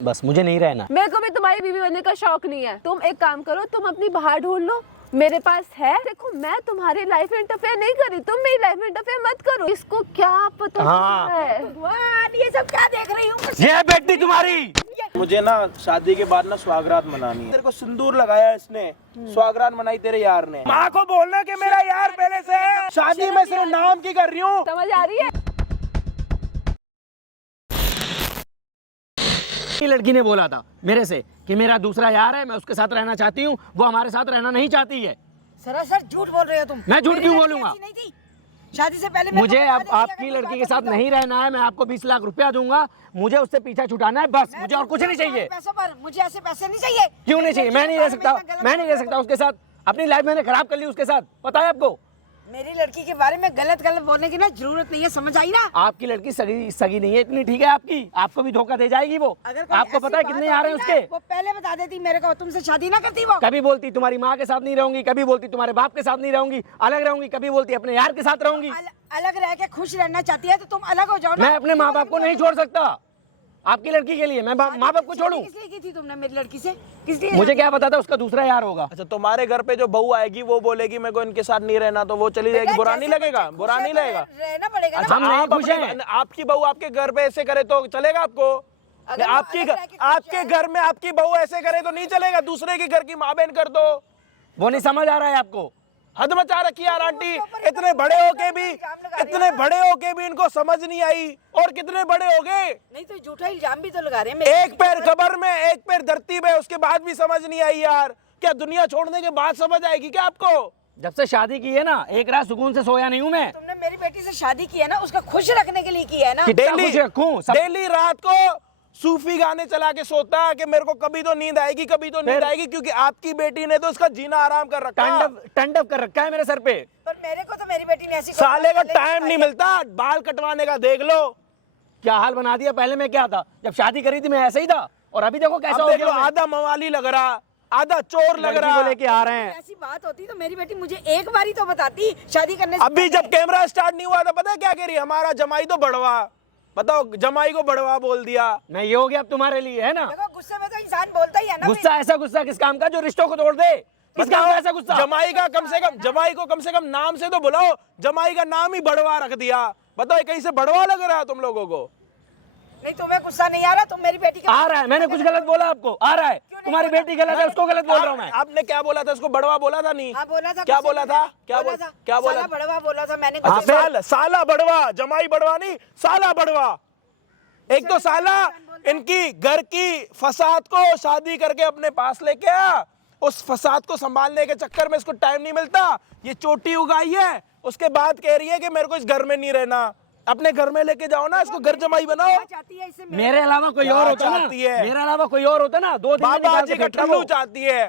बस मुझे नहीं रहना। मेरे को भी तुम्हारी बीवी बनने का शौक नहीं है। तुम एक काम करो, तुम अपनी बाहर ढूंढ लो, मेरे पास है। देखो मैं तुम्हारी लाइफ में इंटरफेयर नहीं कर रही, तुम मेरी लाइफ में इंटरफेयर मत करो। इसको क्या पता है? भगवान, ये सब क्या देख रही हूँ? ये बेटी तुम्हारी। मुझे ना शादी के बाद ना स्वागरात मनानी है। तेरे को सिंदूर लगाया इसने, स्वागरात मनाई तेरे यार ने। माँ को बोलना कि मेरा यार पहले से है। शादी में सिर्फ नाम की कर रही हूँ। समझ आ रही है? लड़की ने बोला था मेरे से कि मेरा दूसरा यार है, मैं उसके साथ रहना चाहती हूँ, वो हमारे साथ रहना नहीं चाहती है। सरासर झूठ बोल रहे हो तुम। मैं झूठ क्यों बोलूंगा? शादी से पहले मुझे अब आपकी लड़की के साथ नहीं रहना है। मैं आपको 20 लाख रुपया दूंगा, मुझे उससे पीछा छुटाना है बस। मुझे और कुछ नहीं चाहिए। पैसों पर मुझे ऐसे पैसे नहीं चाहिए। क्यों नहीं चाहिए? मैं नहीं रह सकता, मैं नहीं रह सकता उसके साथ। अपनी लाइफ मैंने खराब कर ली उसके साथ, पता है आपको? मेरी लड़की के बारे में गलत बोलने की ना जरूरत नहीं है, समझ आई ना? आपकी लड़की सगी नहीं है इतनी, ठीक है? आपको भी धोखा दे जाएगी वो। आपको पता है कितने आ रहे हैं उसके? वो पहले बता देती मेरे को, तुमसे शादी ना करती वो। कभी बोलती तुम्हारी माँ के साथ नहीं रहूंगी, कभी बोलती तुम्हारे बाप के साथ नहीं रहूंगी, अलग रहूंगी, कभी बोलती अपने यार के साथ रहूंगी। अलग रह के खुश रहना चाहती है तो तुम अलग हो जाओ ना। मैं अपने माँ बाप को नहीं छोड़ सकता आपकी लड़की के लिए। मैं माँ बाप को छोड़ूं? किस लिए की थी तुमने मेरी लड़की से? किस लिए? मुझे क्या पता था उसका दूसरा यार होगा। अच्छा, तुम्हारे घर पे जो बहू आएगी वो बोलेगी मेरे को इनके साथ नहीं रहना, तो वो चली जाएगी, बुरा नहीं लगेगा? बुरा नहीं लगेगा? रहना पड़ेगा अच्छा, हम नहीं आप खुश हैं। आपकी बहू आपके घर पे ऐसे करे तो चलेगा आपको? आपके घर में आपकी बहू ऐसे करे तो नहीं चलेगा? दूसरे के घर की माँ बहन कर दो। वो नहीं समझ आ रहा है आपको? हद मचा रखी यार आंटी। इतने बड़े होके भी इनको समझ नहीं आई। और कितने बड़े हो गए? नहीं तो झूठा इल्जाम भी तो लगा रहे हैं। एक पैर कब्र में एक पैर धरती में, उसके बाद भी समझ नहीं आई यार। क्या दुनिया छोड़ने के बाद समझ आएगी क्या आपको? जब से शादी की है ना, एक रात सुकून से सोया नहीं हूँ मैं। तुमने मेरी बेटी से शादी की है ना, उसका खुश रखने के लिए की है ना। डेली रात को सूफी गाने चला के सोता है कि मेरे को कभी तो नींद आएगी, कभी तो नींद आएगी, क्योंकि आपकी बेटी ने तो उसका जीना आराम कर रखा है। टंडव कर रखा है मेरे सर पे। पर मेरे को तो मेरी बेटी ने ऐसी साले का टाइम नहीं मिलता बाल कटवाने का, देख लो क्या हाल बना दिया। पहले मैं क्या था, जब शादी करी थी मैं ऐसा ही था, और अभी देखो कैसा हो गया। आधा मवाली लग रहा, आधा चोर लग रहा। लेके आ रहे हैं। ऐसी बात होती तो मेरी बेटी मुझे एक बारी तो बताती शादी करने से। अभी जब कैमरा स्टार्ट नहीं हुआ था पता है क्या कह रही? हमारा जमाई तो बड़वा। बताओ, जमाई को बड़वा बोल दिया। नहीं, ये हो गया अब तुम्हारे लिए, है ना? देखो गुस्से में तो इंसान बोलता ही है ना। गुस्सा, ऐसा गुस्सा किस काम का जो रिश्तों को तोड़ दे? किस काम का ऐसा गुस्सा? जमाई को कम से कम नाम से तो बुलाओ। जमाई का नाम ही बड़वा रख दिया। बताओ कहीं से बड़वा लग रहा है तुम लोगों को? नहीं, तुम्हें गुस्सा नहीं आ रहा? तुम मेरी बेटी आ रहा है। मैंने कुछ गलत बोला आपको? आ रहा है। तुम्हारी बेटी गलत है, उसको गलत बोल रहा हूँ मैं। आपने क्या बोला था? उसको बड़वा बोला था? नहीं बोला था। क्या बोला था? क्या बोला? बड़वा बोला था मैंने। साला बड़वा, जमाई बड़वा नहीं, साला बड़वा। एक तो साला इनकी घर की फसाद को शादी करके अपने पास लेके आ, उस फसाद को संभालने के चक्कर में इसको टाइम नहीं मिलता। ये चोटी उगाई है, उसके बाद कह रही है कि मेरे को इस घर में नहीं रहना। अपने घर में लेके जाओ ना, इसको घर जमाई बनाओ। मेरे अलावा कोई और होता ना, मेरे अलावा कोई और होता ना, 2 दिन बाबा जी का ठल्लू चाहती है।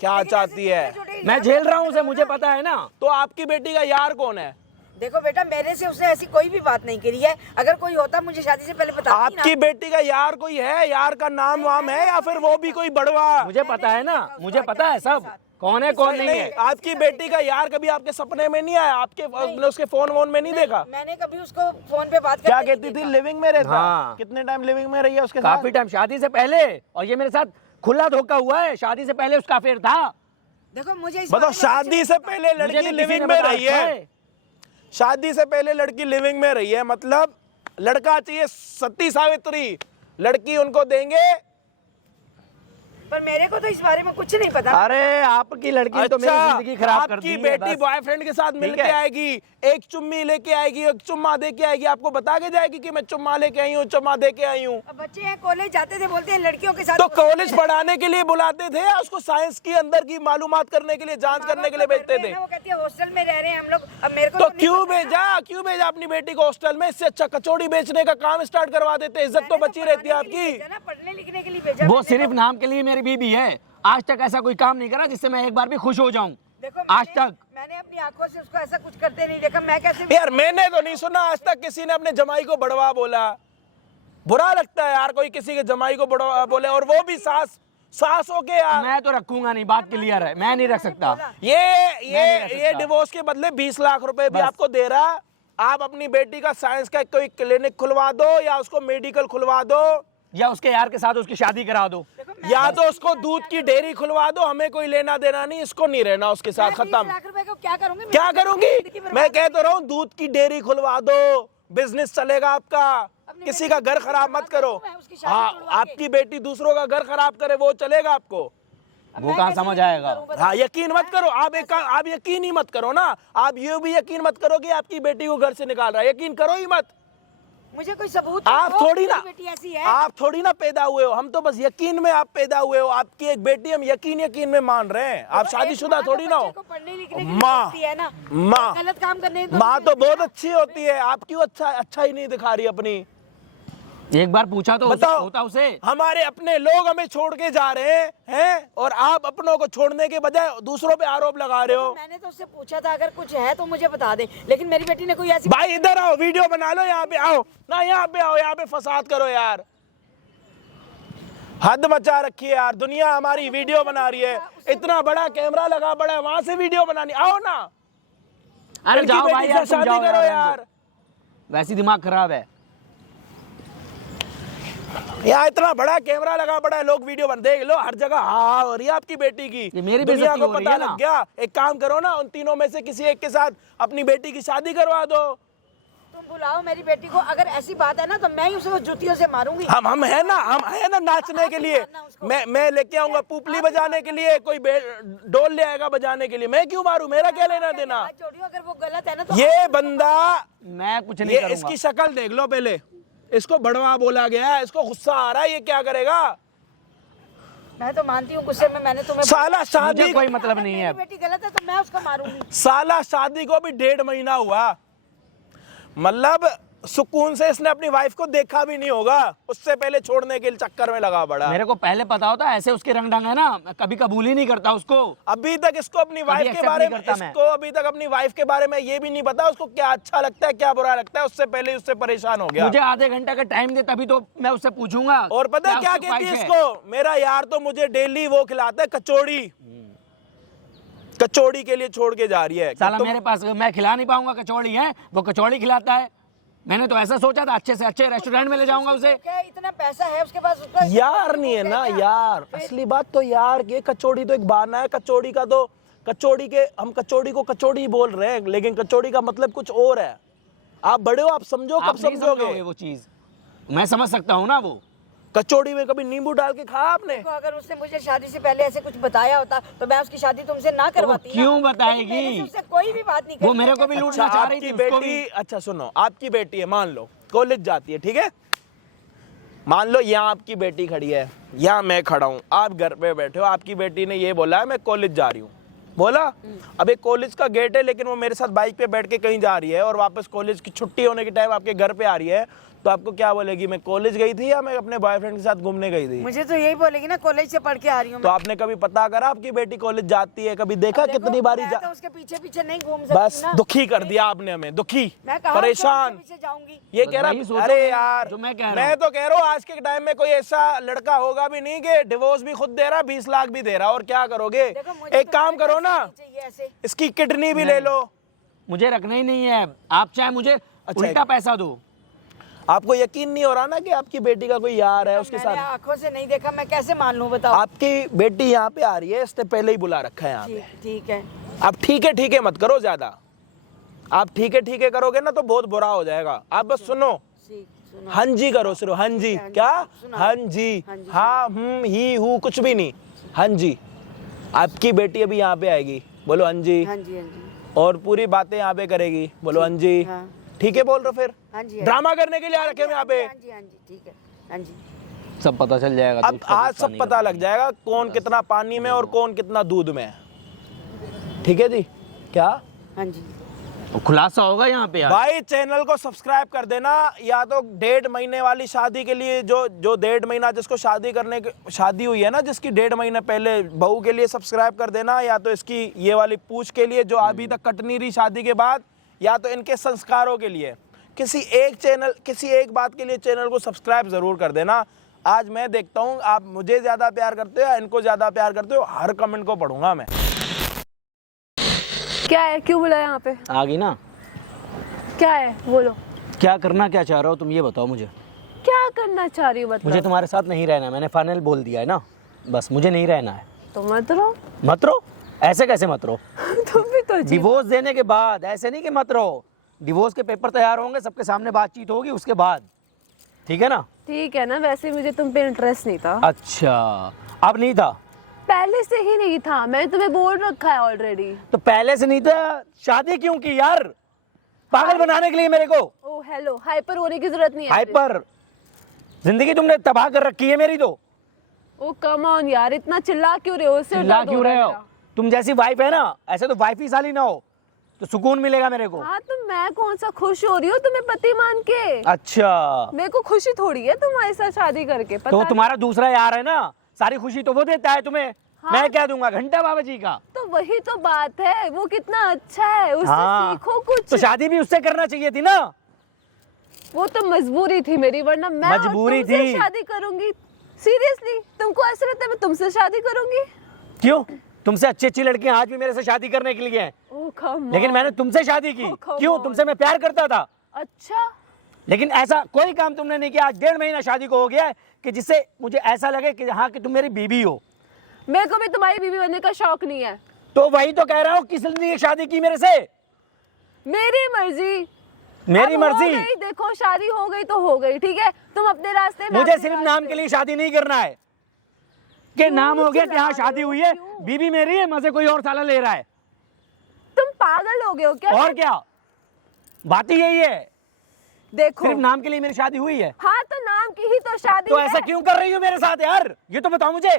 क्या चाहती है? मैं झेल रहा हूँ उसे, मुझे पता है ना। तो आपकी बेटी का यार कौन है? देखो बेटा, मेरे से उसने ऐसी कोई भी बात नहीं करी है। अगर कोई होता मुझे शादी से पहले बता। आपकी बेटी का यार कोई है? यार का नाम वाम है या फिर वो भी कोई बड़वा? मुझे पता है ना, मुझे पता है सब, कौन है कौन नहीं है। आपकी बेटी का यार कभी आपके सपने में नहीं आया? आपके उसके फोन वोन में नहीं देखा? मैंने कभी उसको फोन पे बात क्या कहती थी? लिविंग में रहता। हाँ। कितने टाइम लिविंग में रही है उसके साथ? काफी टाइम, शादी से पहले। और ये मेरे साथ खुला धोखा हुआ है। शादी से पहले उसका अफेयर था। देखो मुझे बताओ, शादी से पहले लड़की लिविंग में रही है। शादी से पहले लड़की लिविंग में रही है, मतलब लड़का चाहिए सती सावित्री, लड़की उनको देंगे। पर मेरे को तो इस बारे में कुछ नहीं पता। अरे आपकी लड़की तो मेरी जिंदगी खराब कर दी है। आपकी बेटी बॉयफ्रेंड के साथ मिलके आएगी, एक चुम्मी लेके आएगी, एक चुम्मा दे के आएगी, आपको बता के जाएगी कि मैं चुम्मा लेके आई हूँ, चुम्मा दे के आई हूँ। बच्चे हैं, कॉलेज जाते थे, बोलते हैं लड़कियों के साथ। तो कॉलेज पढ़ाने के लिए बुलाते थे या उसको साइंस की अंदर की मालूमात करने के लिए, जांच करने के लिए भेजते थे? वो कहती है हॉस्टल में रह रहे हैं हम लोग। अब मेरे को तो क्यों भेजा अपनी बेटी को हॉस्टल में? इससे अच्छा कचौड़ी बेचने का काम स्टार्ट करवा देते, इज्जत तो बची रहती है आपकी। पढ़ने लिखने के लिए भेजा। वो सिर्फ नाम के लिए मेरी बीबी है। आज तक ऐसा कोई काम नहीं करा जिससे मैं एक बार भी खुश हो जाऊं। देखो आज तक मैंने अपनी आंखों से उसको ऐसा कुछ करते नहीं देखा। मैं कैसे? यार मैंने तो नहीं सुना आज तक किसी ने अपने जमाई को बड़वा बोला। बुरा लगता है यार कोई किसी के जमाई को बड़वा बोले, और वो भी सास हो के यार। मैं तो रखूंगा नहीं, बात क्लियर है, मैं नहीं रख सकता। ये डिवोर्स के बदले 20 लाख रुपए भी आपको दे रहा। आप अपनी बेटी का साइंस का कोई क्लिनिक खुलवा दो या उसको मेडिकल खुलवा दो, या उसके यार के साथ उसकी शादी करा दो। या तो उसको दूध की डेयरी खुलवा दो, हमें कोई लेना देना नहीं, इसको नहीं रहना उसके साथ, 20 खत्म। लाख रुपए को क्या करूंगी? क्या मैं करूंगी? जिंदगी बर्बाद मैं कह तो रहा हूँ दूध की डेयरी खुलवा दो, बिजनेस चलेगा आपका, किसी का घर खराब मत करो। हाँ, आपकी बेटी दूसरों का घर खराब करे वो चलेगा आपको? वो कहाँ समझ आएगा? हाँ, यकीन मत करो आप, आप यकीन ही मत करो ना, आप ये भी यकीन मत करो कि आपकी बेटी को घर से निकाल रहा है, यकीन करो ही मत। मुझे कोई सबूत आप दो, थोड़ी ना, मेरी बेटी ऐसी है। आप थोड़ी ना पैदा हुए हो, हम तो बस यकीन में आप पैदा हुए हो, आपकी एक बेटी हम यकीन में मान रहे हैं, आप शादीशुदा थोड़ी ना हो। पढ़ने लिखने की माँ, जरूरत है ना, माँ, गलत काम करने माँ तो बहुत अच्छी होती है, आप क्यों अच्छा ही नहीं दिखा रही अपनी? एक बार पूछा तो बताओ, होता उसे। हमारे अपने लोग हमें छोड़ के जा रहे हैं और आप अपनों को छोड़ने के बजाय दूसरों पे आरोप लगा रहे हो। मैंने तो उससे पूछा था अगर कुछ है तो मुझे बता दे, लेकिन मेरी बेटी ने कोई ऐसी भाई इधर आओ, वीडियो बना लो, यहाँ पे आओ ना, यहाँ पे आओ, यहाँ पे फसाद करो यार, हद मचा रखी है यार, दुनिया हमारी वीडियो बना रही है, इतना बड़ा कैमरा लगा पड़ा है, वहां से वीडियो बनानी, आओ ना। अरे इनकी जाओ बेटी भाई से यार, तुम शादी जाओ करो यार। वैसे दिमाग खराब है। यहाँ इतना बड़ा कैमरा लगा पड़ा है, लोग वीडियो बन, देख लो हर जगह हाँ हो रही है आपकी बेटी की, ये मेरी दुनिया बेइज्जती को हो रही पता है ना। लग गया। एक काम करो ना, उन तीनों में से किसी एक के साथ अपनी बेटी की शादी करवा दो। तुम बुलाओ मेरी बेटी को, अगर ऐसी बात है ना तो मैं ही उसे जुतियों से मारूंगी। हम है ना नाचने के लिए, मैं लेके आऊंगा पुपली बजाने के लिए, कोई डोल ले आएगा बजाने के लिए, मैं क्यों मारूं, मेरा क्या लेना देना? हाथ जोड़ियो, अगर वो गलत है ना तो ये बंदा, मैं कुछ नहीं ये करूंगा। इसकी शक्ल देख लो पहले, इसको बड़वा बोला गया है, इसको गुस्सा आ रहा है, ये क्या करेगा? मैं तो मानती हूँ गुस्से में मैंने तुम्हें साला शादी, मुझे कोई मतलब नहीं है। मेरी बेटी गलत है तो मैं उसको मारूंगी। साला शादी को भी 1.5 महीना हुआ, मतलब सुकून से इसने अपनी वाइफ को देखा भी नहीं होगा, उससे पहले छोड़ने के चक्कर में लगा पड़ा। मेरे को पहले पता होता, ऐसे उसके रंग ढंग है ना, मैं कभी कबूल ही नहीं करता उसको। अभी तक इसको अपनी वाइफ के accept बारे नहीं में, करता मैं। इसको अभी तक अपनी वाइफ के बारे में ये भी नहीं पता उसको क्या अच्छा लगता है क्या बुरा लगता है, उससे पहले ही उससे परेशान हो गया। मुझे आधे घंटे का टाइम दे, तभी तो मैं उससे पूछूंगा। और पता है क्या उसकी कहती है ख्वाहिश इसको, मेरा यार तो मुझे डेली वो खिलाता है कचौड़ी, कचौड़ी के लिए छोड़ के जा रही है। साला मेरे पास मैं खिला नहीं पाऊंगा कचौड़ी है, वो कचौड़ी खिलाता है। मैंने तो ऐसा सोचा था अच्छे से अच्छे रेस्टोरेंट में ले जाऊंगा उसे। क्या इतना पैसा है उसके पास? उसका यार नहीं है ना यार, असली बात तो यार ये कचौड़ी तो एक बहाना है, कचौड़ी का तो, कचौड़ी के, हम कचौड़ी को कचौड़ी बोल रहे हैं, लेकिन कचौड़ी का मतलब कुछ और है। आप बड़े हो, आप समझो, कब आप नहीं समझोगे समझोगे वो चीज, मैं समझ सकता हूँ ना। वो कचौड़ी में कभी नींबू डाल के खाया आपने? देखो, अगर उसने मुझे शादी से पहले ऐसे कुछ बताया होता तो मैं उसकी शादी तुमसे ना करवाती ना। क्यों लेकिन बताएगी? मैंने से उससे कोई भी बात नहीं करी। वो मेरे को भी लूटना चाह रही थी, आपकी उसको बेटी, भी। अच्छा सुनो, आपकी बेटी है, मान लो कॉलेज जाती है, ठीक है, मान लो यहाँ आपकी बेटी खड़ी है, यहाँ मैं खड़ा हूँ, आप घर पे बैठे हो, आपकी बेटी ने ये बोला है मैं कॉलेज जा रही हूँ, बोला, अब एक कॉलेज का गेट है, लेकिन वो मेरे साथ बाइक पे बैठ के कहीं जा रही है और वापस कॉलेज की छुट्टी होने के टाइम आपके घर पे आ रही है, तो आपको क्या बोलेगी, मैं कॉलेज गई थी या मैं अपने बॉयफ्रेंड के साथ घूमने गई थी? मुझे तो यही बोलेगी ना, कॉलेज से पढ़ के आ रही हूँ। तो आपने कभी पता करा आपकी बेटी कॉलेज जाती है? कभी देखा कितनी बारी मैं तो उसके पीछे पीछे नहीं घूम सकती बस ना। दुखी कर दिया आपने हमें, दुखी, मैं कहाँ परेशान। उसके पीछे जाऊंगी? ये बस कह वही रहा, सोचो अरे मैं, यार जो मैं कह रहा मैं हूँ। तो कह रहा हूँ आज के टाइम में कोई ऐसा लड़का होगा भी नहीं कि डिवोर्स भी खुद दे रहा, 20 लाख भी दे रहा, और क्या करोगे? देखो, मुझे एक तो काम करो ना, चाहिए ऐसे। इसकी किडनी भी ले लो। मुझे रखना ही नहीं है, आप चाहे मुझे उल्टा पैसा दो। आपको यकीन नहीं हो रहा ना कि आपकी बेटी का कोई यार है उसके मैंने साथ? आंखों से नहीं देखा, मैं कैसे मान लूं बताओ? आपकी बेटी यहाँ पे आ रही है, इसने पहले ही बुला रखा है यहाँ पे। ठीक है। आप ठीक है मत करो ज्यादा, आप ठीक है करोगे ना तो बहुत बुरा हो जाएगा। आप बस सुनो, सुनो। हाँ जी करो सिर्फ, हाँ जी, क्या हाँ जी, हाँ ही हूँ, कुछ भी नहीं, हाँ जी। आपकी बेटी अभी यहाँ पे आएगी, बोलो हाँ जी, हाँ जी, हाँ जी। और पूरी बातें यहाँ पे करेगी, बोलो हाँ जी, हाँ। ठीक है बोल रहे हो? फिर हाँ जी, ड्रामा करने के लिए आ रखे हैं यहाँ पे। हाँ जी, हाँ जी, ठीक है, हाँ जी। सब पता चल जाएगा। अब आज सब पता लग जाएगा कौन कितना पानी में और कौन कितना दूध में है, ठीक है जी? क्या? हाँ जी। खुलासा होगा यहाँ पे यार। भाई चैनल को सब्सक्राइब कर देना, या तो 1.5 महीने वाली शादी के लिए, जो 1.5 महीना जिसको शादी हुई है ना, जिसकी 1.5 महीने पहले, बहू के लिए सब्सक्राइब कर देना, या तो इसकी ये वाली पूछ के लिए जो अभी तक कट नहीं रही शादी के बाद, या तो इनके संस्कारों के लिए। किसी एक बात के लिए चैनल को सब्सक्राइब जरूर कर देना। आज मैं देखता हूँ आप मुझे ज्यादा प्यार करते हो या इनको ज्यादा प्यार करते हो, हर कमेंट को पढ़ूंगा मैं। क्या है, क्यों बुलाया यहाँ पे? आ गई ना? क्या है बोलो। क्या करना क्या चाह रहे हो तुम, ये बताओ मुझे। क्या करना चाह रही हो मुझे मतलब? तुम्हारे साथ नहीं रहना है, मैंने फाइनल बोल दिया है ना, बस मुझे नहीं रहना है। तो मत रहो। मत रहो? ऐसे कैसे मत रहो? तुम भी तो अजीब। डिवोर्स देने के बाद, ऐसे नहीं कि मत रहो। डिवोर्स के पेपर तैयार होंगे, सबके सामने बातचीत होगी उसके बाद, ठीक है ना? ठीक है ना, वैसे मुझे तुम पे इंटरेस्ट नहीं था। अच्छा, अब नहीं था? पहले से ही नहीं था, मैंने तुम्हें बोल रखा है ऑलरेडी। तो पहले से नहीं था, शादी क्यों की यार? पागल बनाने के लिए मेरे को? ओ हेलो, हाइपर होने की जरूरत नहीं है। हाइपर? जिंदगी तुमने तबाह कर रखी है मेरी तो। ओ कम ऑन यार, इतना चिल्ला क्यों रहे हो? सिर चिल्ला दर्द क्यों हो रहा रहे है हो? मेरा। तुम जैसी वाइफ है ना, ऐसे तो वाइफ ही साली ना हो तो सुकून मिलेगा मेरे को। हाँ तो मैं कौन सा खुश हो रही हूँ तुम्हें पति मान के? अच्छा, मेरे को खुशी थोड़ी है तुम्हारे साथ शादी करके, पता तो नहीं। तुम्हारा दूसरा यार है ना, सारी खुशी तो वो देता है तुम्हें। हाँ। मैं क्या दूंगा? घंटा बाबा जी का। तो वही तो बात है, वो कितना अच्छा है, उससे हाँ, सीखो कुछ। तो शादी भी उससे करना चाहिए थी ना। वो तो मजबूरी थी मेरी, वरना मैं और मजबूरी तुमसे थी। शादी करूंगी। सीरियसली, तुमको ऐसा लगता है मैं तुमसे शादी करूंगी? क्यों? तुमसे अच्छी अच्छी लड़कियां आज भी मेरे से शादी करने के लिए हैं, ओह कम लेकिन ऑन। मैंने तुमसे शादी की। Oh, come क्यों? on. तुमसे मैं प्यार करता था, अच्छा, लेकिन ऐसा कोई काम तुमने नहीं किया। आज 1.5 महीना शादी को हो गया है कि जिससे मुझे ऐसा लगे कि हाँ कि तुम मेरी बीवी हो। मेरे को भी तुम्हारी बीवी बनने का शौक नहीं है। तो वही तो कह रहा हूँ, किस लिए शादी की मेरे से? मेरी मर्जी। मेरी अब हो मर्जी? गई, देखो शादी हो गई तो हो गई, ठीक है? तुम अपने रास्ते में, मुझे सिर्फ नाम के लिए शादी नहीं करना है कि नाम हो गया कि हाँ चिल्ला शादी रहे हो? हुई है, क्यों? बीवी मेरी है, मजे कोई और साला ले रहा है। तुम पागल हो गए हो क्या? और क्या, बात ही यही है। देखो, सिर्फ नाम के लिए मेरी शादी हुई है, हाँ तो नाम की ही तो शादी तो है। ऐसा क्यों कर रही हो मेरे साथ यार? ये तो बताओ मुझे।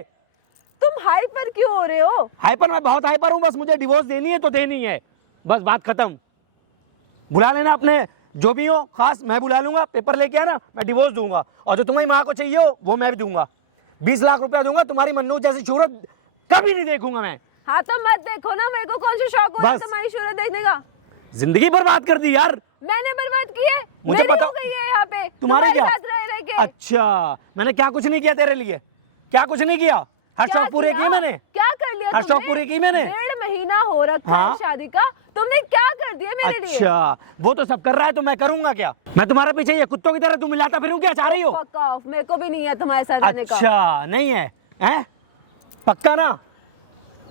तुम हाइपर क्यों हो रहे हो? हाइपर? मैं बहुत हाइपर हूँ, बस मुझे डिवोर्स देनी है तो देनी है, बस बात खत्म। बुला लेना अपने जो भी हो खास, मैं बुला लूंगा, पेपर लेके आना, मैं डिवोर्स दूंगा। और जो तुम्हारी माँ को चाहिए हो वो मैं भी दूंगा। 20 लाख रुपया दूंगा, तुम्हारी मन्नू जैसी शूरत कभी नहीं देखूंगा मैं। हाँ तो मत देखो ना, मेरे को कौन सा शौक हो रहा है बस। तुम्हारी शूरत देखने का? जिंदगी बर्बाद कर दी यार। मैंने बर्बाद की है? मुझे मेरी पता- हो गई है यहाँ पे तुम्हारे क्या? साथ रह के। अच्छा, मैंने क्या कुछ नहीं किया तेरे लिए? क्या कुछ नहीं किया? हर क्या शौक पूरे किया? किए मैंने। क्या कर लिया हर शौक तुमने? पूरे किए मैंने। 1.5 महीना हो रखा हाँ। है शादी का, तुमने क्या कर दिया मेरे लिए? अच्छा, वो तो सब कर रहा है तो मैं करूंगा क्या? मैं तुम्हारे पीछे ये कुत्तों की तरह तुम मिलाता फिरूं क्या चाह रही हो? Fuck off, मेरे को भी नहीं है तुम्हारे साथ रहने का। अच्छा, नहीं है? हैं? पक्का ना?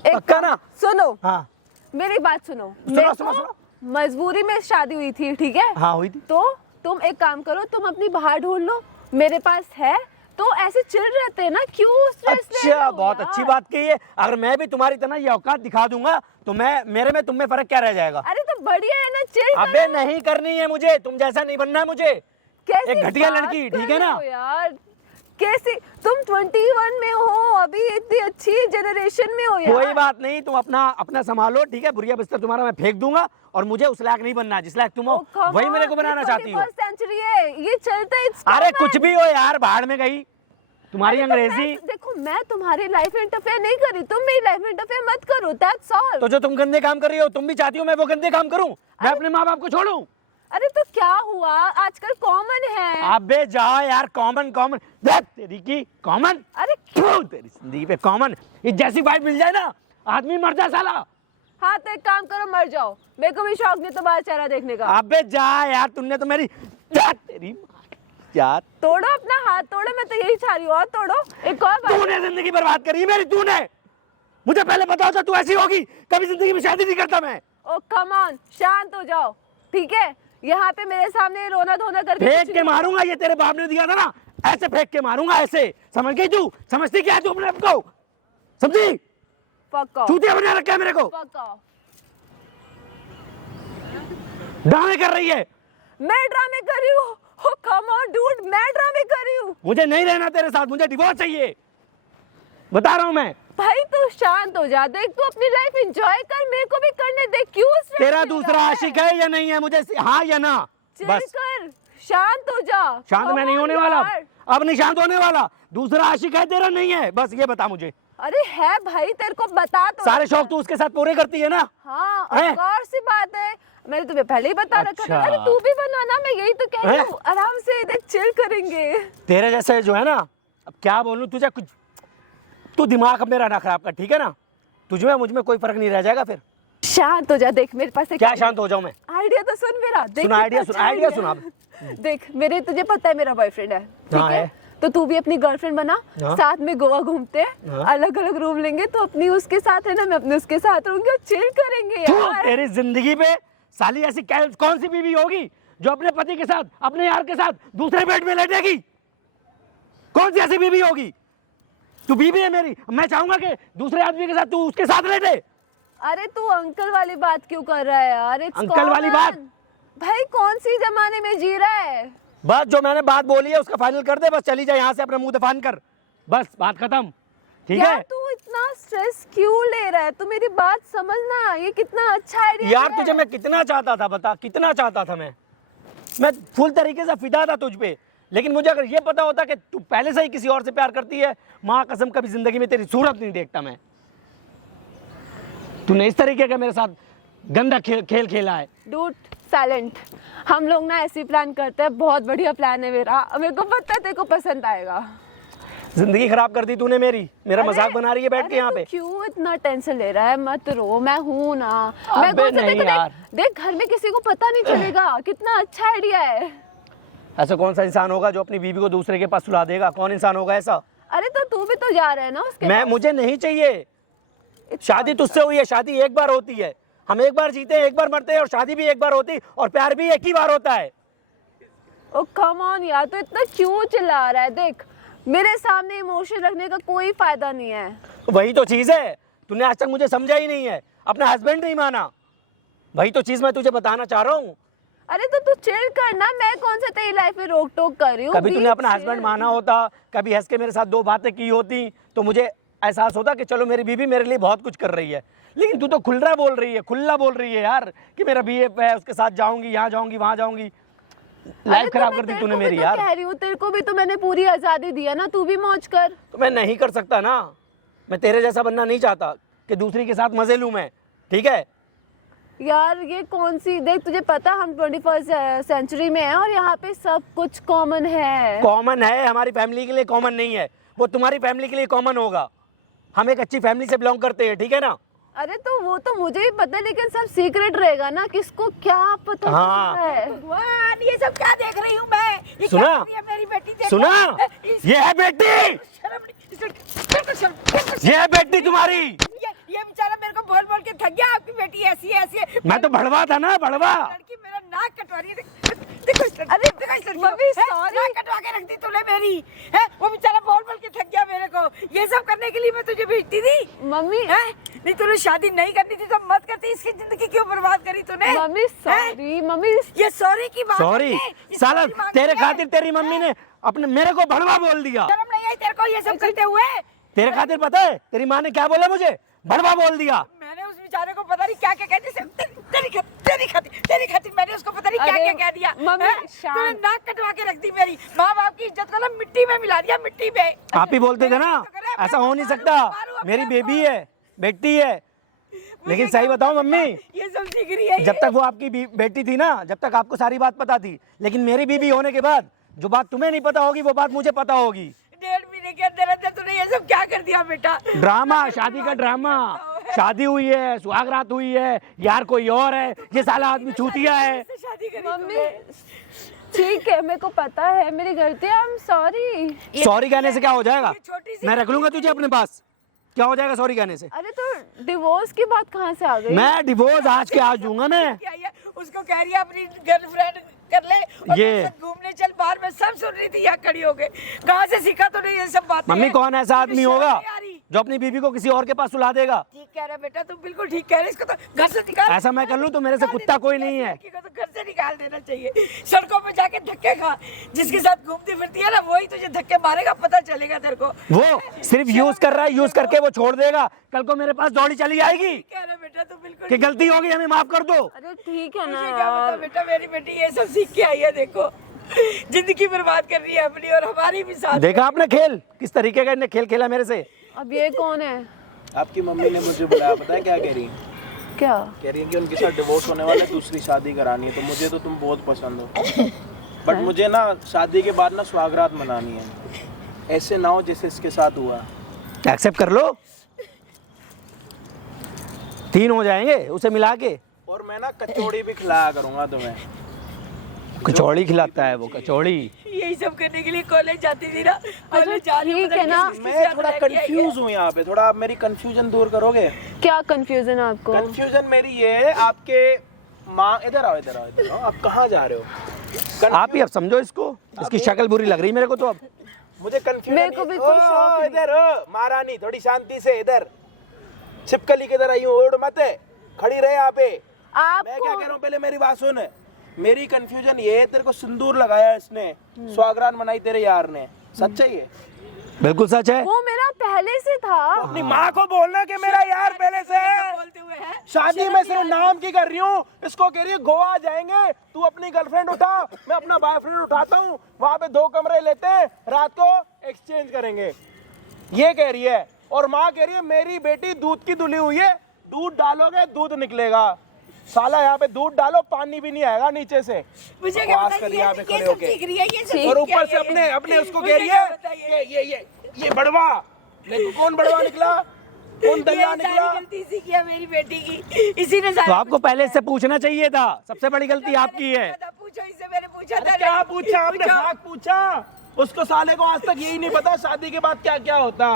एक पक्का काम- ना? सुनो, हाँ मेरी बात सुनो। सुनो, मेरे सुनो, को सुनो। मजबूरी में शादी हुई थी, ठीक है? हाँ हुई थी। तो तुम एक काम करो, तुम अपनी बाहर ढूंढ लो, मेरे पास है। तो ऐसे चिल रहते हैं ना, क्यों स्ट्रेस ले रहे अच्छा, हो बहुत यार? अच्छी बात कही है। अगर मैं भी तुम्हारी तरह ये औकात दिखा दूंगा तो मैं मेरे में तुम में फर्क क्या रह जाएगा? अरे तो बढ़िया है ना, चिल अबे नहीं करनी है मुझे, तुम जैसा नहीं बनना है मुझे। कैसी एक घटिया बात लड़की, कर ठीक है रहे ना? हो यार? कैसी तुम 21 में हो, अभी इतनी अच्छी जनरेशन में हो यार। कोई बात नहीं, तुम अपना अपना संभालो, ठीक है? बुढ़िया बिस्तर तुम्हारा मैं फेंक दूंगा, और मुझे उस लायक नहीं बनना जिस लायक तुम हो, Oh, come वही मेरे on, को बनाना ये चाहती हो। 21st century है, ये चलता है। it's अरे common। कुछ भी हो यार, बाहर में गई तुम्हारी अरे तो अंग्रेजी। देखो मैं तुम्हारी लाइफ में इंटरफेयर नहीं कर रही, तुम मेरी लाइफ में इंटरफेयर मत करो, दैट्स ऑल। तो जो तुम गंदे काम कर रही हो, तुम भी चाहती हो मैं वो गंदे काम करूं? मैं अपने माँ बाप को छोड़ूं? अरे तो क्या हुआ, आजकल कॉमन है। अबे जाओ यार, कॉमन कॉमन तेरी की कॉमन। अरे क्यों तेरी जिंदगी पे कॉमन? ये जैसी वाइफ मिल जाए ना, आदमी मर जाए साला। हाँ तो एक काम करो, मर जाओ, मेरे को भी शौक नहीं तुम्हारा चेहरा देखने का। अबे जा यार, तुमने तो मेरी तेरी यार, तोड़ो अपना हाथ, तोड़ो, मैं तो यही चाह रही हूँ, और तोड़ो। एक और बात, तूने जिंदगी बर्बाद करी मेरी, तूने। मुझे पहले बताओ था तू ऐसी होगी, कभी जिंदगी में शादी नहीं करता मैं। ओ कम ऑन, शांत हो जाओ, ठीक है? यहाँ पे मेरे सामने रोना धोना करके फेंक कुछ के नहीं- मारूंगा, ये तेरे बाप ने दिया था ना, ऐसे फेंक के मारूंगा, ऐसे। समझ गई तू? समझती क्या है तू अपने आप को? समझी? Fuck off, चूतिया बना रखा है मेरे को, fuck off। ड्रामे कर रही है। मैं ड्रामे कर रही हूँ? ओ कम ऑन डूड, मैं ड्रामे कर रही हूँ? मुझे नहीं रहना तेरे साथ, मुझे डिवोर्स चाहिए, बता रहा हूं मैं। भाई तू शांत हो जा, देख तू अपनी लाइफ एंजॉय कर, मेरे को भी करने दे, क्यों stress तेरा ले दूसरा रहा है? आशिक है या नहीं है, मुझे हाँ या ना, चिल बस। कर, शांत हो जा। शांत Come मैं नहीं on होने वाला, यार। अब नहीं शांत होने वाला। दूसरा आशिक है तेरा नहीं है, बस ये बता मुझे। अरे है भाई, तेरे को बता तो सारे रखा शौक तू उसके साथ पूरे करती है ना? हाँ, हैं? of course सी बात है, मैंने तुम्हें पहले ही बता रखा था। अच्छा। अरे तू भी बनाना, मैं यही तो कह रही हैं? हूँ, आराम से देख, चिल करेंगे। तेरे जैसे जो है ना, अब क्या बोलूं तुझे, कुछ तू दिमाग अब मेरा ना खराब कर, ठीक है ना? तुझ में मुझ में कोई फर्क नहीं रह जाएगा फिर। शांत हो जा, देख मेरे पास एक क्या शांत हो जाऊं मैं? आइडिया तो सुन मेरा, देख सुन आइडिया, कितना सुन अच्छा आइडिया, idea सुन है। आप। देख मेरे, तुझे पता है मेरा बॉयफ्रेंड है, ठीक हाँ, है? है। तो तू भी अपनी गर्लफ्रेंड बना, हाँ। साथ में गोवा घूमते हैं, हाँ। अलग अलग रूम लेंगे, तो अपनी उसके साथ है ना, मैं अपने उसके साथ रहूंगी और चिल करेंगे तू यार। तेरी जिंदगी पे साली ऐसी कौन सी बीवी होगी जो अपने पति के साथ, अपने यार के साथ दूसरे बेड में लेटेगी? कौन सी ऐसी बीवी होगी? तू बीवी है मेरी, मैं चाहूंगा कि दूसरे आदमी के साथ तू उसके साथ लेटे। अरे तू अंकल वाली बात क्यों कर रहा है यार? It's अंकल वाली बात? common। भाई कौन सी जमाने में जी रहा है? बस जो मैंने बात बोली है उसका फाइनल कर दे, बस चली जाए यहाँ से, अपना मुंह दफान कर, बस बात खत्म, ठीक यार है? तू इतना स्ट्रेस क्यों ले रहा है? तू मेरी बात समझना, ये कितना अच्छा आइडिया यार तुझे मैं कितना चाहता था, बता कितना चाहता था मैं फुल तरीके से फिदा था तुझ पे, लेकिन मुझे अगर ये पता होता कि तू पहले से ही किसी और से प्यार करती है, माँ कसम कभी जिंदगी में तेरी सूरत नहीं देखता मैं। तूने इस तरीके का मेरे साथ गंदा खेल खेला है। Dude silent. हम लोग ना ऐसी प्लान करते हैं, बहुत बढ़िया प्लान है मेरा, मेरे को पता है तेरे को पसंद आएगा। जिंदगी खराब कर दी तूने मेरी, मेरा अरे- मजाक बना रही है बैठ के अरे यहाँ तू पे। क्यों इतना टेंशन ले रहा है? मत रो, मैं हूं ना। मैं अबे कौन सा नहीं देखो, यार। देख घर में किसी को पता नहीं चलेगा, कितना अच्छा आइडिया है। ऐसा कौन सा इंसान होगा जो अपनी बीवी को दूसरे के पास सुला देगा? कौन इंसान होगा ऐसा? अरे तो तू भी तो जा रहा है ना उसके मैं, पास। मुझे नहीं चाहिए। शादी तुझसे हुई है, शादी एक बार होती है, हम एक बार जीते हैं, एक बार मरते हैं, और शादी भी एक बार होती, और प्यार भी एक ही बार होता है। ओ कम ऑन यार, तो इतना क्यों चिल्ला रहा है? देख मेरे सामने इमोशन रखने का कोई फायदा नहीं है। वही तो चीज है, तूने आज तक मुझे समझा ही नहीं है, अपना हस्बैंड नहीं माना। वही तो चीज मैं तुझे बताना चाह रहा हूँ। अरे तो तू चिल करना, मैं कौन सा तेरी लाइफ में रोक टोक कर रही हूँ? कभी तूने Be अपना chill। हस्बैंड माना होता, कभी हंस के मेरे साथ दो बातें की होती, तो मुझे एहसास होता कि चलो मेरी बीवी मेरे लिए बहुत कुछ कर रही है। लेकिन तू तो खुल्ला बोल रही है, खुल्ला बोल रही है यार कि मेरा बीएफ है, उसके साथ जाऊंगी, यहाँ जाऊंगी, वहां जाऊंगी। अरे लाइफ तो खराब मैं कर दी तेरे तूने को भी मेरी तो यार। कह रही हूँ, तेरे को भी तो मैंने पूरी आजादी दिया ना, तू भी मौज कर। तो मैं नहीं कर सकता ना, मैं तेरे जैसा बनना नहीं चाहता कि दूसरी के साथ मजे लूं मैं, ठीक है? यार ये कौन सी, देख तुझे पता हम 21st सेंचुरी में हैं और यहाँ पे सब कुछ कॉमन है। कॉमन है, हमारी फैमिली के लिए कॉमन नहीं है, वो तुम्हारी फैमिली के लिए कॉमन होगा। हम एक अच्छी फैमिली से बिलोंग करते हैं, ठीक है ना? अरे तो वो तो मुझे भी पता है, लेकिन सब सीक्रेट रहेगा ना, किसको क्या पता हाँ। चलता है। भगवान, ये सब क्या देख रही हूँ मैं? ये सुना? क्या कर रही है मेरी बेटी? देखो। सुना? ये है बेटी, शर्म नहीं, बिल्कुल शर्म। ये है बेटी तुम्हारी। ये बेचारा मेरे को बोल बोल के थक गया, आपकी बेटी ऐसी है, ऐसी है। मैं तो भड़वा था ना, भड़वा। लड़की मेरा नाक कटवा रही है। देखो इस लड़की, अरे, देखो इस लड़की को, मम्मी, हैं? sorry। नाक कटवा के रख दी तूने मेरी, है? वो बेचारा बोल बोल के थक गया मेरे को। ये सब करने के लिए मैं तुझे भेजती थी, मम्मी है? नहीं तूने शादी नहीं करनी थी तो मत करती, इसकी जिंदगी क्यों बर्बाद करी तूने? मम्मी हैं? सॉरी, मम्मी ये सॉरी की बात सॉरी नहीं है, ये साला, sorry मांगनी तेरे है। खातिर तेरी मम्मी ने अपने मेरे को भड़वा बोल दिया। शर्म नहीं आई तेरे को ये सब करते हुए? तेरे खातिर पता है तेरी माँ ने क्या बोला मुझे? भड़वा बोल दिया। मैंने उस बेचारे को पता नहीं क्या क्या कह दिया, तेरी खातिर मैंने उसको पता नहीं क्या अरे, क्या कह दिया। मम्मी, हैं? शांत। तूने नाक कटवा के रख दी मेरी, माँ बाप की इज्जत को ना मिट्टी में मिला दिया, मिट्टी में। आप ही बोलते थे ना, ऐसा हो नहीं सकता, मेरी बेबी है, बेटी है। लेकिन सही बताओ मम्मी, ये सब सीख रही है जब तक वो आपकी बेटी थी ना, जब तक आपको सारी बात पता थी, लेकिन मेरी बीबी होने के बाद जो बात तुम्हें नहीं पता होगी वो बात मुझे पता होगी। 1.5 महीने के अंदर अंदर तूने ये सब क्या कर दिया बेटा? ड्रामा, शादी का ड्रामा, शादी हुई है, सुहागरात हुई है, यार कोई और है, ये साला आदमी चूतिया है। शादी करी मम्मी ठीक है, मेरे को पता है मेरी गलती है, आई एम सॉरी। सॉरी कहने से क्या हो जाएगा? ये छोटी सी मैं रख लूंगा तुझे अपने पास, क्या हो जाएगा सॉरी कहने से? अरे तो डिवोर्स की बात कहाँ से आ गई? मैं डिवोर्स आज के आज दूंगा मैं। क्या है? उसको कह रही है अपनी गर्लफ्रेंड कर ले और ये मेरे साथ घूमने चल बाहर। मैं सब सुन रही थी यहाँ खड़ी होके। कहाँ से सीखा तूने ये सब बातें? मम्मी कौन ऐसा आदमी शर्म होगा नहीं आ रही? जो अपनी बीबी को किसी और के पास सुला देगा? ठीक कह रहा है बेटा, तू बिल्कुल ठीक कह रहा है। इसको तो घर से निकाल। ऐसा मैं कर लूं तो मेरे से कुत्ता कोई नहीं है। लड़की को तो घर से निकाल देना चाहिए। सड़कों पे जाके धक्के खा, जिसके साथ घूमती फिरती है ना वही तुझे धक्के मारेगा, पता चलेगा तेरे को। वो सिर्फ यूज कर रहा है, यूज करके वो छोड़ देगा, कल को मेरे पास दौड़ी चली जाएगी कह रहा है बेटा, तू बिल्कुल कि गलती होगी हमें माफ कर दो। अरे ठीक है ना मुझे क्या पता यार। बेटा, मेरी बेटी ये सब सीख के आई है। देखो जिंदगी बर्बाद कर रही है अपनी और हमारी भी साथ। देखा आपने खेल, किस तरीके का इन्हें खेल खेला मेरे से। अब ये कौन है? आपकी मम्मी ने मुझे बुलाया, पता है क्या कह रही है? क्या? कह रही है कि उनके साथ डिवोर्स होने वाला है, दूसरी शादी करानी है। तो मुझे तो तुम बहुत पसंद हो, बट मुझे ना शादी के बाद ना सुहागरात मनानी है, ऐसे ना हो जैसे इसके साथ हुआ। एक्सेप्ट कर लो। 3 हो जाएंगे उसे मिला के। और मैं ना कचौड़ी भी खिलाया करूंगा तुम्हें। कचौड़ी खिलाता है वो, कचौड़ी। यही सब करने के लिए कॉलेज जाती थी ना। कॉलेज जा रही हूँ, ठीक है ना। मैं थोड़ा कंफ्यूज हूँ यहाँ पे, थोड़ा मेरी कंफ्यूजन दूर करोगे? क्या कंफ्यूजन है आपको? कंफ्यूजन मेरी ये है, आपके माँ, इधर आओ इधर आओ इधर आओ, आप कहाँ जा रहे हो? आप ही अब समझो इसको, इसकी शक्ल बुरी लग रही है मेरे को तो अब। मुझे कंफ्यूजन। मेरे को भी कोई शौक नहीं। इधर महारानी थोड़ी शांति से, इधर छिपकली की तरह यूं उड़ मत, खड़ी रहे यहाँ पे। मैं क्या कह रहा हूँ, पहले मेरी बात सुन। मेरी कंफ्यूजन ये है, तेरे को सिंदूर लगाया इसने, सुहागरात मनाई तेरे यार ने, सच है ये? बिल्कुल सच है। वो मेरा पहले से था। अपनी माँ को बोलना कि मेरा यार पहले से है। बोलते हुए है शादी में सिर्फ नाम की कर रही हूँ। इसको कह रही है गोवा जाएंगे, तू अपनी गर्लफ्रेंड उठा, मैं अपना बॉयफ्रेंड उठाता हूँ, वहां पे 2 कमरे लेते हैं, रात को एक्सचेंज करेंगे, ये कह रही है। और माँ कह रही है मेरी बेटी दूध की दुली हुई है, दूध डालोगे दूध निकलेगा। साला यहाँ पे दूध डालो पानी भी नहीं आएगा नीचे से। मुझे क्या बकवास पता, कर रही है यहाँ पे ये खड़े सब होके। सीख रही है, ये सब और सीख ऊपर से क्या है? अपने उसको मुझे कह रही क्या है बताइए? कि ये बड़वा। देखो कौन बड़वा निकला, कौन दल्ला ये निकला। सारी गलती इसी की है, मेरी बेटी की। इसी ने तो आपको पहले से पूछना चाहिए था, सबसे बड़ी गलती आपकी है। पूछो इससे, मैंने पूछा अरे था। क्या पूछा आपने? हक पूछा। उसको साले को आज तक यही नहीं पता शादी के बाद क्या क्या होता।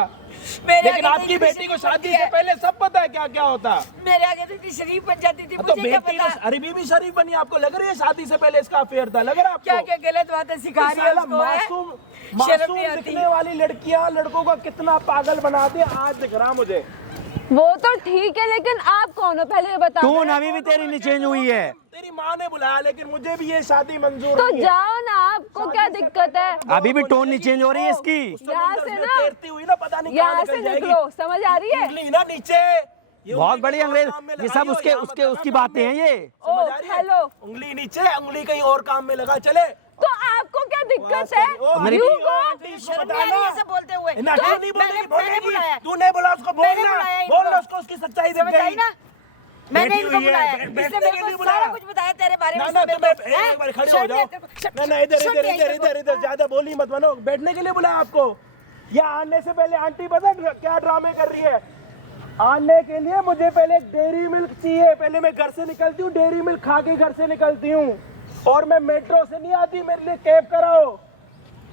लेकिन आपकी बेटी को शादी से पहले सब पता है क्या क्या होता। मेरे आगे तो इतनी शरीफ बन जाती थी, तो मुझे क्या बेटी पता तो अरे बीबी शरीफ बनी, आपको लग रही है शादी से पहले इसका अफेयर था? लग रहा है आपको? क्या क्या गलत बातें सिखा रही है साला उसको, है? मासूम शर्म मासूम नहीं आती। दिखने वाली लड़कियां लड़कों का कितना पागल बनाती है आज दिख रहा मुझे। वो तो ठीक है, लेकिन आप कौन हो पहले ये बताओ। टोन अभी भी तेरी नहीं चेंज हुई है। तेरी माँ ने बुलाया, लेकिन मुझे भी ये शादी मंजूर तो नहीं है। जाओ ना, आपको क्या दिक्कत है? अभी भी टोन नहीं चेंज हो रही है इसकी। यहाँ से समुंदर में ना- तैरती हुई ना, पता नहीं कहाँ यहाँ से निकल जाएगी। निकलो, समझ आ रही है? उंगली ना नीचे, ये बहुत उंगली बड़ी कहीं और अंग्रेज, काम में ये लगा सब रही हो, उसके यहाँ उसके मत उसकी लगा बातें काम हैं में। ये। समझ आ रही है? हेलो। उंगली नीचे, उंगली कहीं और काम में लगा चले। तो आपको क्या दिक्कत है? मेरी- You go। शर्म नहीं आ रही है सब बोलते हुए। ना तो क्यों नहीं बोलेगी? मैंने बोलेगी। बुलाया। तू नहीं बोला उसको, मैंने बोलना, बुलाया इनको। बोलना उसको, उसकी सच्चाई दिख समझ आई गई। ना? मैंने बैठी इनको हुई है, बुलाया, बैठने इसने के मेरे लिए को नहीं बुलाया। सारा कुछ बताया तेरे बारे में। ना ना इसने तुम मेरे को- एक बार खड़े हो शर्म जाओ। नहीं आती। ना ना इधर सुन इधर लिया इधर इसको। इधर इधर ज्यादा बोली मत बनो। बैठने के लिए बुलाया आपको? या आने से पहले आंटी पता है क्या ड्रामे कर रही है? आने के लिए मुझे पहले डेयरी मिल्क चाहिए, पहले मैं घर से निकलती हूँ, डेयरी मिल्क खा के घर से निकलती हूँ, और मैं मेट्रो से नहीं आती, मेरे लिए कैब कराओ।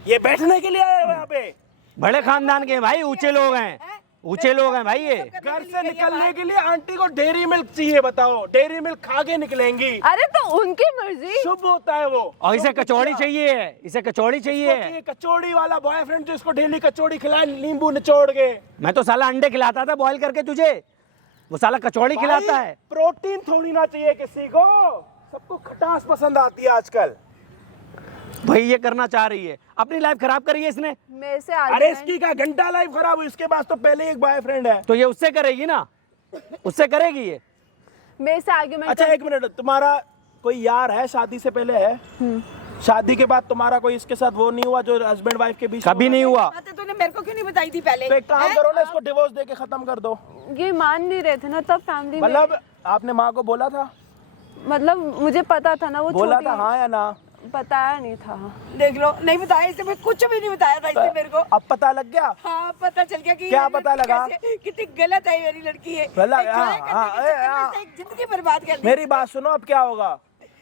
ये बैठने के लिए आए हो यहाँ पे? बड़े खानदान के हैं भाई, ऊंचे लोग हैं, ऊंचे लोग हैं भाई ये। घर से निकलने के लिए आंटी को डेयरी मिल्क चाहिए, बताओ? डेयरी मिल्क खा के निकलेंगी, अरे तो उनकी मर्जी। शुभ होता है वो। और इसे कचौड़ी चाहिए है, इसे कचौड़ी चाहिए कि है। ये कचौड़ी वाला बॉयफ्रेंड जो इसको डेली कचौड़ी खिलाए नींबू निचोड़ के। मैं तो साला अंडे खिलाता था बॉईल करके तुझे, वो साला कचौड़ी खिलाता भाई, है। प्रोटीन थोड़ी ना चाहिए किसी को, सबको खटास पसंद आती है आजकल। भाई ये करना चाह रही है, अपनी लाइफ खराब करी है इसने। मेरे से अरे आगे इसकी क्या घंटा लाइफ खराब हुई, इसके पास तो पहले ही एक बॉयफ्रेंड है। तो ये उससे करेगी ना, उससे करेगी ये। मेरे से आर्ग्यूमेंट। अच्छा एक मिनट, तुम्हारा कोई यार है शादी से पहले है? शादी के बाद तुम्हारा कोई इसके साथ वो नहीं हुआ जो हस्बैंड वाइफ के बीच? कभी नहीं हुआ। बातें तूने मेरे को क्यों नहीं बताई थी पहले? तो एक काम करो ना, इसको डिवोर्स दे के खत्म कर दो। ये मान नहीं रहे थे ना तब फैमिली में। मतलब आपने माँ को बोला था? मतलब मुझे पता था ना वो बोला छोटी था हाँ या ना? बताया नहीं था। देख लो, नहीं बताया इसने, मैं कुछ भी नहीं बताया था इसने मेरे को। अब पता लग गया? हाँ पता चल गया कि क्या ये पता लड़की लगा? कैसे- कितनी गलत है मेरी लड़की है। गलत, एक हाँ, ड्राइंग करने हाँ, के चक्कर में हाँ। इसने एक जिंदगी बर्बाद कर दी। मेरी बात सुनो, अब क्या होगा?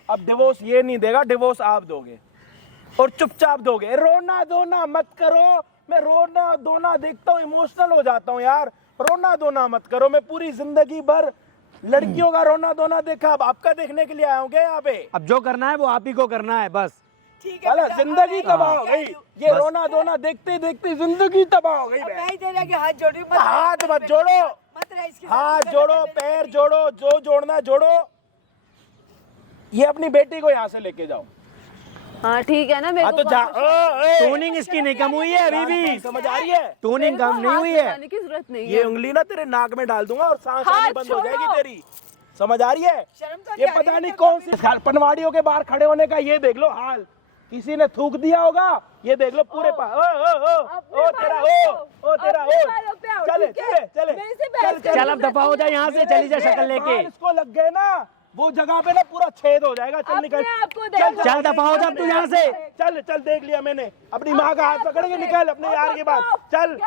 अब डिवोर्स ये नहीं देगा, डिवोर्स आप दोगे और चुपचाप दोगे। रोना धोना मत करो, मैं रोना धोना देखता हूँ इमोशनल हो जाता हूँ यार। रोना धोना मत करो, मैं पूरी जिंदगी भर लड़कियों का रोना धोना देखा, अब आपका देखने के लिए आए होंगे यहाँ पे। अब जो करना है वो आप ही को करना है बस। ठीक है साला बेटा, जिंदगी अब तबाह मैं हो क्या गई, करूं? ये रोना धोना देखते देखते जिंदगी तबाह हो गई। अब बहन। मैं ही तेरे आगे हाथ जोड़ रही हूं, मत हाथ रह मत जोड़ो, मत रह इसके साथ, हाथ गलत जोड़ो, है मेरी पैर बेटी। जोड़ो, जो जोड़ना है जोड़ो। ये अपनी बेटी को यहाँ से लेके जाओ। हाँ ठीक है ना, मेरे हाँ को तो जा। टोनिंग इसकी नहीं कम हुई है अभी भी, समझ आ रही है? टोनिंग कम नहीं हुई है। की जरूरत नहीं ये है। उंगली ना तेरे नाक में डाल दूंगा और सांस हाथ आनी बंद हो जाएगी छोड़ो। तेरी। समझ आ रही है? शर्म तो ये नहीं आ रही पता है नहीं तेरे कौन को सी पनवाड़ियों के बाहर खड़े होने का ये देख लो हाल, किसी ने थूक दिया होगा, ये देख लो पूरे ओ तेरा ओ तेरा अपने बालों पे आओ, चले ठीक है? चले चले मेरे से बहस चल अब दफा हो जाए यहाँ से, चली जा शक्ल लेके। इसको लग गए ना वो जगह पे ना पूरा छेद हो जाएगा। चल अपने निकल, आप को देखो। चल दफा हो जा तू यहाँ से। चल चल देख लिया मैंने, अपनी माँ का हाथ पकड़ के निकल अपने यार के पास। चल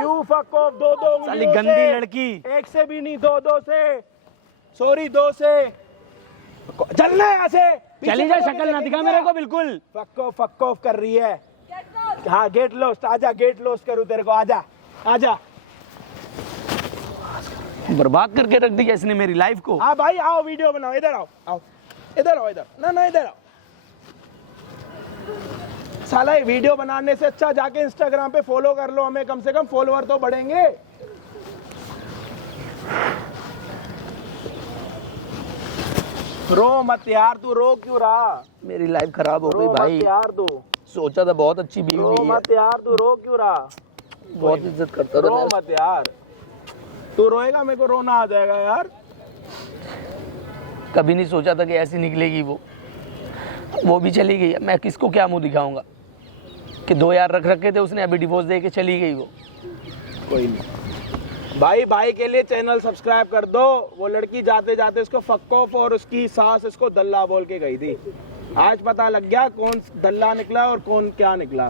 यू फक ऑफ, दो साली उंगलियों गंदी से, लड़की। एक से भी नहीं, दो से। सॉरी 2 से चलना है यहाँ से। पीछे चली जा, चलो, शक्ल ना दिखा मेरे को बिल्कुल। फक ऑफ कर रही है। हाँ गेट लॉस्ट, आजा गेट लॉस्ट करूँ तेरे को, आजा आजा। बर्बाद करके रख दिया इसने मेरी लाइफ को। हाँ भाई आओ वीडियो बनाओ, इधर आओ, आओ इधर आओ, इधर ना इधर आओ। साला ये वीडियो बनाने से अच्छा जाके इंस्टाग्राम पे फॉलो कर लो हमें, कम से कम फॉलोअर तो बढ़ेंगे। रो मत यार, तू रो क्यों रहा? मेरी लाइफ खराब हो गई रो भाई। मत यार तू, सोचा था बहुत अच्छी बीवी रो है, मत यार तू, रो क्यों रहा? बहुत इज्जत करता था रो मैं। मत यार, तू रोएगा मेरे को रोना आ जाएगा यार। कभी नहीं सोचा था कि ऐसी निकलेगी वो भी चली गई। मैं किसको क्या मुंह दिखाऊंगा कि 2 यार रख रखे थे उसने, अभी डिवोर्स दे के चली गई वो। कोई नहीं भाई के लिए चैनल सब्सक्राइब कर दो। वो लड़की जाते जाते उसको फक ऑफ और उसकी सास इसको दल्ला बोल के गई थी। आज पता लग गया कौन दल्ला निकला और कौन क्या निकला।